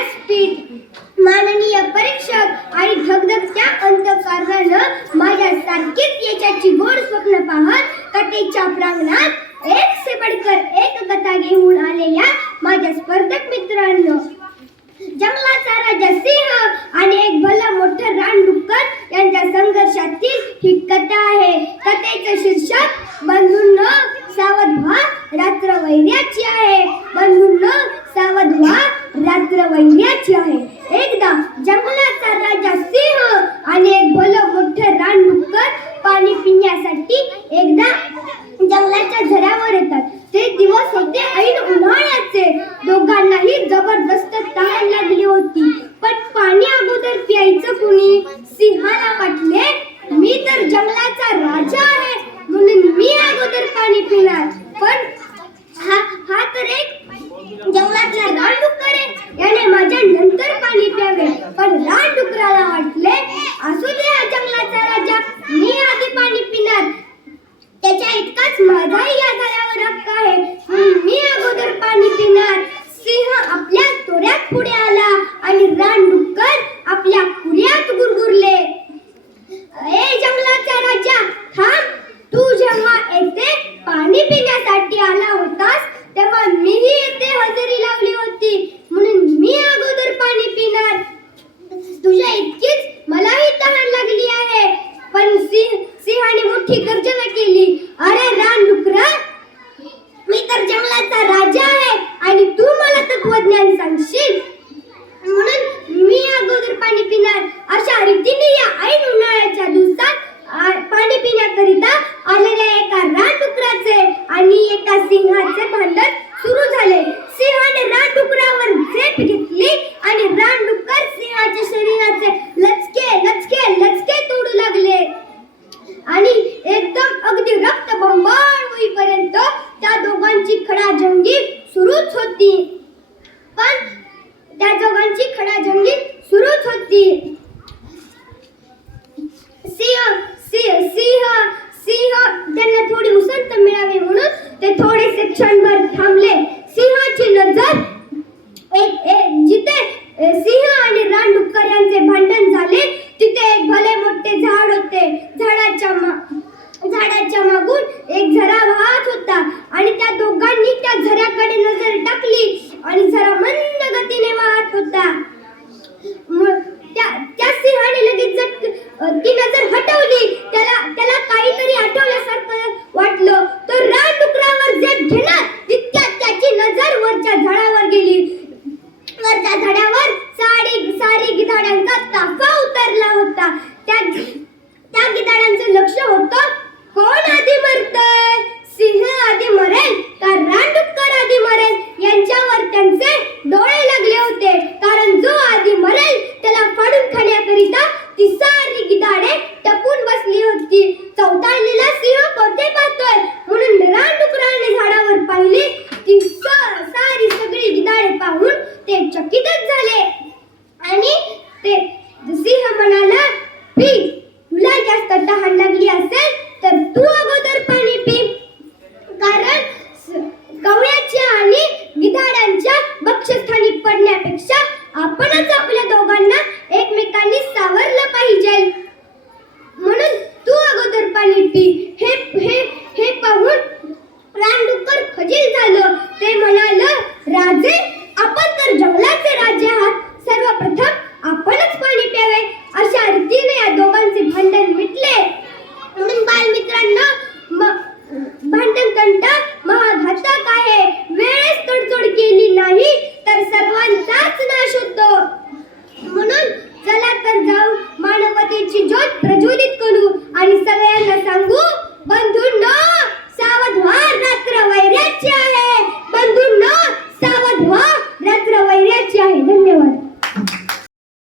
व्यासपीठ माननीय परीक्षक आणि धगधगत्या अंतःकरणानं माझ्यासारखीच यशाची गोड स्वप्न पाहत कथेच्या प्रांगणात एक से बढ़कर एक कथा घेऊन आलेल्या माझ्या स्पर्धक मित्रांनो, जंगलाचा राजा सिंह आणि एक भलं मोठं रानडुक्कर यांच्या संघर्षातील ही कथा आहे. कथेचं शीर्षक बंधूंनो सावध व्हा, रात्र वैऱ्याची आहे. बंधूंनो सावध व्हा, रात्र वैऱ्याची आहे. एकदा जंगलाचा राजा सिंह आणि एक भलं मोठं रानडुक्कर पाणी पिण्यासाठी एकदा जंगलाच्या झऱ्यावर येतात. ते दिवस होते ऐन उन्हाळ्याचे. दोघांनाही जबरदस्त तहान लागली होती, पण पाणी अगोदर प्यायचं कुणी? सिंहाला वाटले, मी तर जंगलाचा राजा आहे म्हणून मी अगोदर पाणी पिणार, पण हा तर एक जंगलातला रानडुक्कर आहे, याने माझ्या नंतर पाणी प्यावे. पण रानडुकराला वाटले, असू दे हा जंगलाचा राजा, मी आधी पाणी पिणार. त्याच्या इतकाच माझाही या झाल्यावर हक्क आहे, मी अगोदर पाणी पिणार. सिंह आपल्या तोऱ्यात पुढे आला आणि रानडुक्कर आपल्या कुऱ्यात गुरगुरले. ए जंगलाचा राजा, थांब. तू जेव्हा येथे पाणी पिण्यासाठी आला होतास तेव्हा मीही येथे हजेरी लावली होती, म्हणून मी अगोदर पाणी पिणार. तुझ्या इतकीच मलाही तहान लागली आहे. पण सिंहाने मोठी गर्जना केली. अरे रानडुकरा, मी तर जंगलाचा राजा आहे आणि तू मला तत्वज्ञान सांगशील, म्हणून मी अगोदर पाणी पिणार. अशा रीतीने या ऐन उन्हाळ्याच्या दिवसात पाणी पिण्याकरिता आलेल्या एका रानडुकराचे आणि एका सिंहाचे भांडण सुरू झाले. सिंहाने रानडुकरावर झेप घेतली आणि रानडुक्कर सिंहाच्या शरीराचे लचके लचके लचके तोडू लागले आणि एकदम अगदी रक्तबंबाळ होईपर्यंत त्या दोघांची खडाजंगी सुरूच होती. सिंह त्यांना थोडी उसंत मिळावी म्हणून ते थोडेसे क्षणभर थांबले. सिंहाची नजर जिथे सिंह आणि रानडुक्कर यांचे भांडण झाले तिथे एक भले मोठे झाड होते. झाडाच्या मागून एक झरा वाहत होता आणि त्या दोघांनी त्या झऱ्याकडे नजर टाकली आणि झरा मंद गतीने वाहत होता. त्या सिंहाने लगेच ती नजर हटवली. त्याला काहीतरी आठवल्यासारखं वाटलं. तो रानडुकरावर झेप घेणार तितक्यात त्याची नजर वरच्या झाडावर गेली. वरच्या झाडावर सारी गिधाडांचा ताफा उतरला होता. त्या गिधाडांचं लक्ष होतं, कोण आधी मरतंय? सिंह आधी मरेल का रानडुक्कर आधी मरेल यांच्यावर त्यांचे डोळे लागले होते. कारण जो आधी मरेल त्याला फाडून खाण्याकरिता ती सारी गिधाडे टपून बसली होती. चौताळलेला सिंह कोठे पाहतोय म्हणून रानडुकराने झाडावर पाहिली. ती सारी सगळी गिधाडे पाहून ते चकितच झाले आणि ते सिंह म्हणाला, तुला जास्त तहान लागली असेल तर तू अगोदर पाणी पी, कारण कवळ्याच्या आणि गिधाडांच्या भक्षस्थानी पडण्यापेक्षा आपणच